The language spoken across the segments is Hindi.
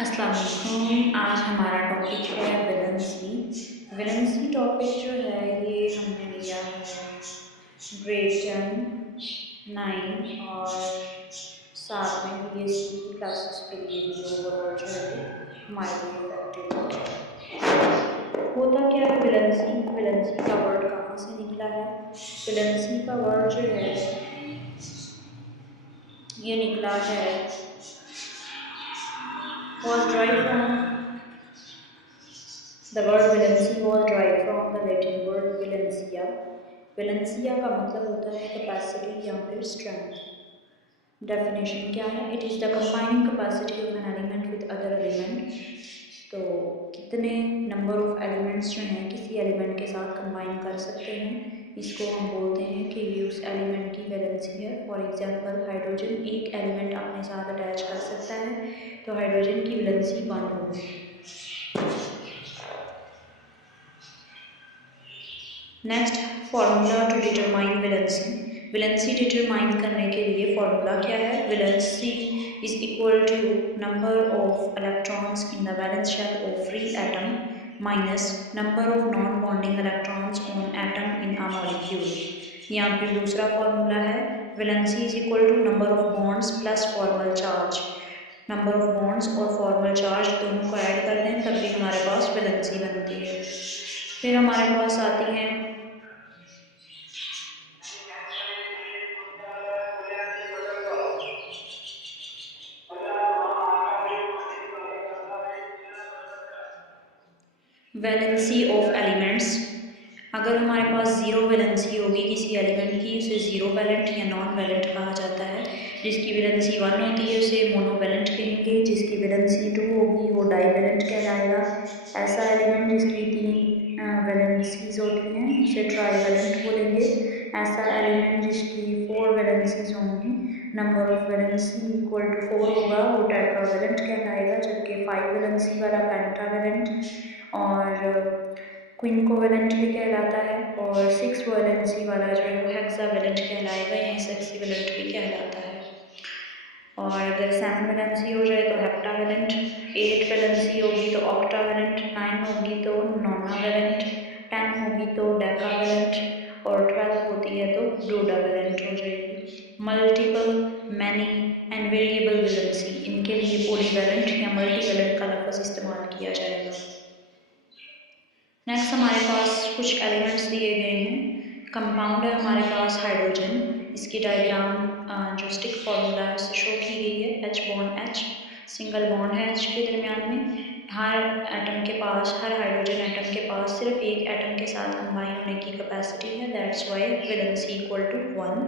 अस्सलाम वालेकुम। आज हमारा टॉपिक है वैलेंसी। वैलेंसी टॉपिक जो है ये हमने लिया है ग्रेड 10, 9 और साथ में बीएससी की क्लासेस के लिए भी ओवरऑल जो है हमारे लिए इफेक्टिव है। होता क्या है वैलेंसी? वैलेंसी का वर्ड कहाँ से निकला है? वैलेंसी का वर्ड जो है ये निकला है was derived from the word valency was derived from the Latin word valencia. Valencia का मतलब होता है कैपेसिटी या फिर स्ट्रेंथ। डेफिनेशन क्या है? It is the combining capacity of an element with other element. तो कितने नंबर ऑफ एलिमेंट्स जो हैं किसी एलिमेंट के साथ कंबाइन कर सकते हैं, इसको हम बोलते हैं कि ये उस एलिमेंट की वैलेंसी है। फॉर एग्जांपल हाइड्रोजन एक एलिमेंट अपने साथ अटैच कर सकता है तो हाइड्रोजन की वैलेंसी 1 होगी। Next, formula to determine valency. Valency determine करने के लिए फार्मूला क्या है? Valency is equal to number of electrons in the valence shell of free atom minus number of non bonding electrons on atom in a molecule. यहाँ पे दूसरा फार्मूला है valency is equal to number of bonds plus formal charge. Number of bonds और फॉर्मल चार्ज दोनों को ऐड कर दें तब भी हमारे पास वैलेंसी बनती है। फिर हमारे पास आती हैं वैलेंसी ऑफ एलिमेंट्स। अगर हमारे पास ज़ीरो वैलेंसी होगी किसी एलिमेंट की, उसे ज़ीरो वैलेंट या नॉन वैलेंट कहा जाता है। जिसकी वैलेंसी 1 होती है उसे मोनोवैलेंट कहेंगे। जिसकी वैलेंसी 2 होगी वो डाईवैलेंट कहलाएगा। ऐसा एलिमेंट जिसकी 3 वैलेंसीज होती हैं उसे ट्राईवैलेंट बोलेंगे। ऐसा एलिमेंट जिसकी 4 वैलेंसीज होंगी, number of valency equal to 4 होगा, वो टेट्रावैलेंट कहलाएगा। जबकि 5 वैलेंसी वाला पेंटावैलेंट और क्विंकोवैलेंट भी कहलाता है। और 6 वैलेंसी वाला जो है वो हेक्सावैलेंट कहलाएगा या सेक्सीवैलेंट भी कहलाता है। और अगर 7 वैलेंसी हो जाए तो हेप्टावैलेंट, 8 वैलेंसी होगी तो ऑक्टावैलेंट, 9 होगी तो नोनावैलेंट, 10 होगी तो डेकावैलेंट और 12 होती है तो डोडावैलेंट हो जाएगी। Multiple, many and variable valency, इनके लिए पॉलीवैलेंट या मल्टीवैलेंट का लफ्ज़ इस्तेमाल किया जाएगा। नेक्स्ट हमारे पास कुछ एलिमेंट्स दिए गए हैं। कंपाउंड है हमारे पास हाइड्रोजन। इसकी डायग्राम जो स्टिक फॉर्मूला है उससे शो की गई है। H bond H, single bond है H के दरमियान में। हर एटम के पास, हर हाइड्रोजन एटम के पास सिर्फ एक एटम के साथ कंबाइन होने की कैपेसिटी है। That's why valency equal to 1।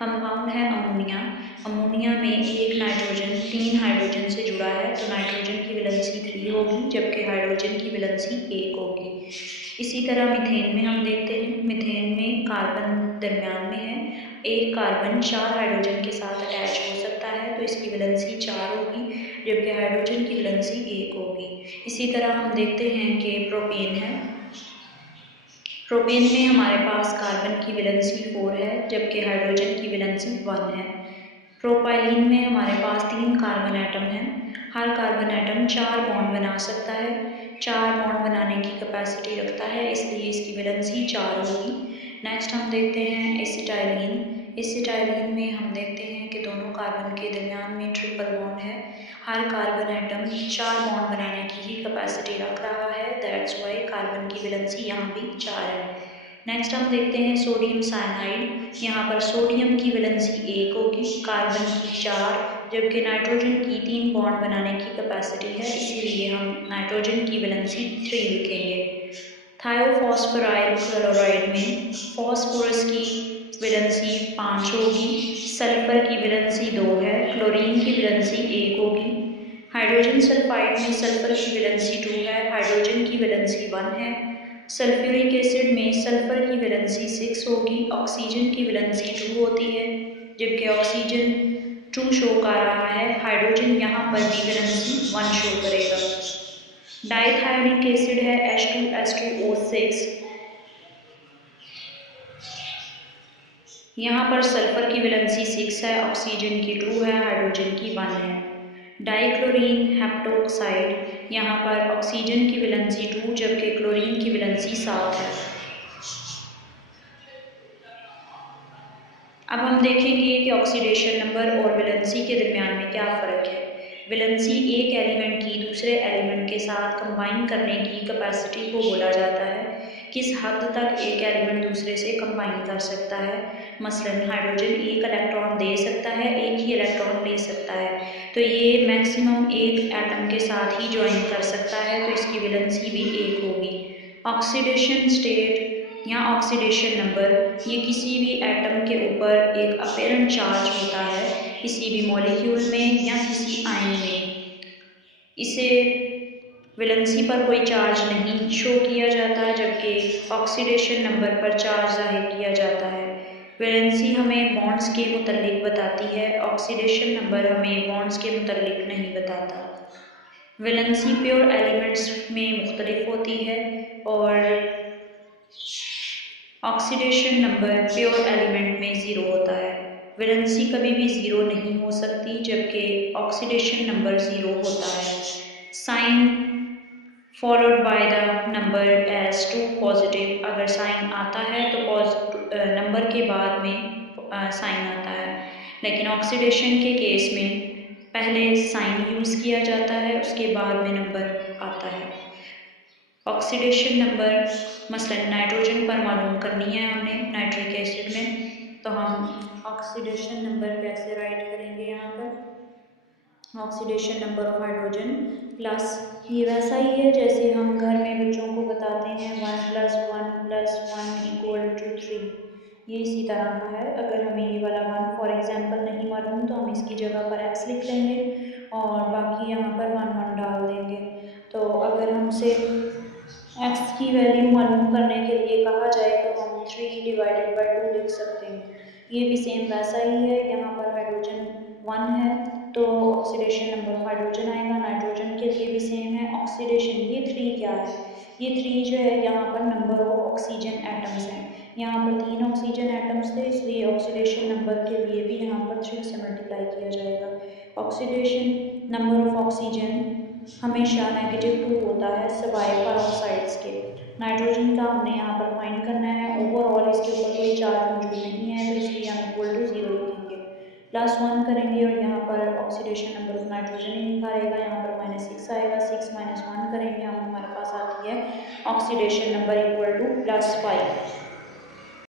Compound है अमोनिया। अमोनिया में एक नाइट्रोजन 3 हाइड्रोजन से जुड़ा है तो नाइट्रोजन की वैलेंसी 3 होगी जबकि हाइड्रोजन की वैलेंसी 1 होगी। इसी तरह मीथेन में हम देखते हैं, मीथेन में कार्बन दरमियान में है। एक कार्बन 4 हाइड्रोजन के साथ अटैच हो सकता है तो इसकी वैलेंसी 4 होगी जबकि हाइड्रोजन की वैलेंसी 1 होगी। इसी तरह हम देखते हैं कि प्रोपेन है। प्रोपेन में हमारे पास कार्बन की वैलेंसी 4 है जबकि हाइड्रोजन की वैलेंसी 1 है। प्रोपाइलीन में हमारे पास 3 कार्बन एटम हैं। हर कार्बन एटम 4 बॉन्ड बना सकता है, 4 बॉन्ड बनाने की कैपेसिटी रखता है, इसलिए इसकी वैलेंसी 4 होगी। नेक्स्ट हम देखते हैं एसिटाइलीन। एसिटाइलीन में हम देखते हैं कि दोनों कार्बन के दरमियान में ट्रिपल बॉन्ड है। हर कार्बन एटम 4 बॉन्ड बनाने की ही कैपेसिटी रख रहा है। दैट्स वाई कार्बन की वैलेंसी यहाँ भी 4 है। नेक्स्ट हम देखते हैं सोडियम साइनाइड। यहाँ पर सोडियम की वैलेंसी 1 होगी, कार्बन की 4 जबकि नाइट्रोजन की 3 बॉन्ड बनाने की कैपेसिटी है, इसीलिए हम नाइट्रोजन की वैलेंसी 3 लिखेंगे। थायोफॉस्फोराइल क्लोराइड में फॉस्फोरस की वैलेंसी 5 होगी, सल्फर की वैलेंसी 2 है, क्लोरीन की वैलेंसी 1 होगी। हाइड्रोजन सल्फाइड में सल्फर की वैलेंसी 2 है, हाइड्रोजन की वैलेंसी 1 है। सल्फ्यूरिक एसिड में सल्फर की वैलेंसी 6 होगी, ऑक्सीजन की वैलेंसी 2 होती है जबकि ऑक्सीजन 2 शो कर रहा है, हाइड्रोजन यहाँ पर भी वैलेंसी 1 शो करेगा। डाइथायोनिक एसिड है H2S2O6। यहाँ पर सल्फर की वैलेंसी 6 है, ऑक्सीजन की 2 है, हाइड्रोजन की 1 है। डाइक्लोरीन हेप्टोक्साइड, यहाँ पर ऑक्सीजन की वैलेंसी 2 जबकि क्लोरीन की वैलेंसी 7 है। अब हम देखेंगे कि ऑक्सीडेशन नंबर और वैलेंसी के दरमियान में क्या फ़र्क है। वैलेंसी एक एलिमेंट की दूसरे एलिमेंट के साथ कंबाइन करने की कैपेसिटी को बोला जाता है। किस हद तक एक एलिमेंट दूसरे से कंबाइन कर सकता है। मसलन हाइड्रोजन एक इलेक्ट्रॉन दे सकता है, एक ही इलेक्ट्रॉन ले सकता है, तो ये मैक्सिमम एक एटम के साथ ही ज्वाइन कर सकता है, तो इसकी वैलेंसी भी एक होगी। ऑक्सीडेशन स्टेट या ऑक्सीडेशन नंबर, ये किसी भी एटम के ऊपर एक अपेरेंट चार्ज होता है, किसी भी मॉलिक्यूल में या किसी आयन में। इसे वैलेंसी पर कोई चार्ज नहीं शो किया जाता, जबकि ऑक्सीडेशन नंबर पर चार्ज जाहिर किया जाता है। वैलेंसी हमें बॉन्ड्स के मुतल्लिक बताती है, ऑक्सीडेशन नंबर हमें बॉन्ड्स के मुतल्लिक नहीं बताता। वैलेंसी प्योर एलिमेंट्स में मुख्तलिफ होती है और ऑक्सीडेशन नंबर प्योर एलिमेंट में 0 होता है। वैलेंसी कभी भी 0 नहीं हो सकती, जबकि ऑक्सीडेशन नंबर 0 होता है। Sign followed by the number as 2 positive, अगर साइन आता है तो नंबर के बाद में साइन आता है, लेकिन ऑक्सीडेशन के केस में पहले साइन यूज़ किया जाता है, उसके बाद में नंबर आता है। ऑक्सीडेशन नंबर मसलन नाइट्रोजन पर मालूम करनी है हमें नाइट्रिक एसिड में, तो हम ऑक्सीडेशन नंबर कैसे राइट करेंगे। यहाँ पर oxidation number of hydrogen plus, ये वैसा ही है जैसे हम घर में बच्चों को बताते हैं 1 + 1 + 1 = 3, ये इसी तरह का है। अगर हमें ये वाला 1 फॉर एग्जांपल नहीं मालूम तो हम इसकी जगह पर x लिख लेंगे और बाकी यहाँ पर 1 1 डाल देंगे। तो अगर हमसे x की वैल्यू मालूम करने के लिए कहा जाए तो हम 3/2 लिख सकते हैं। ये भी सेम वैसा ही है, यहाँ पर हाइड्रोजन 1 है तो ऑक्सीडेशन नंबर ऑफ हाइड्रोजन आएगा। नाइट्रोजन के लिए भी सेम है। ऑक्सीडेशन ये 3 क्या है, ये 3 जो है यहाँ पर नंबर ऑफ ऑक्सीजन एटम्स हैं। यहाँ पर 3 ऑक्सीजन एटम्स थे, इसलिए ऑक्सीडेशन नंबर के लिए भी यहाँ पर 3 से मल्टीप्लाई किया जाएगा। ऑक्सीडेशन नंबर ऑफ ऑक्सीजन हमेशा -2 होता है सिवाय पेरोक्साइड्स के। नाइट्रोजन का हमने यहाँ पर फाइंड करना है, ओवरऑल इसके ऊपर कोई चार्ज मौजूद नहीं है, तो इसलिए हम =0 लिखेंगे। +1 करेंगे और यहाँ पर ऑक्सीडेशन नंबर ऑफ नाइट्रोजन ही लिखा रहेगा, यहाँ पर -6 आएगा। 6 - 1 करेंगे, हम हमारे पास आती है ऑक्सीडेशन नंबर =+5।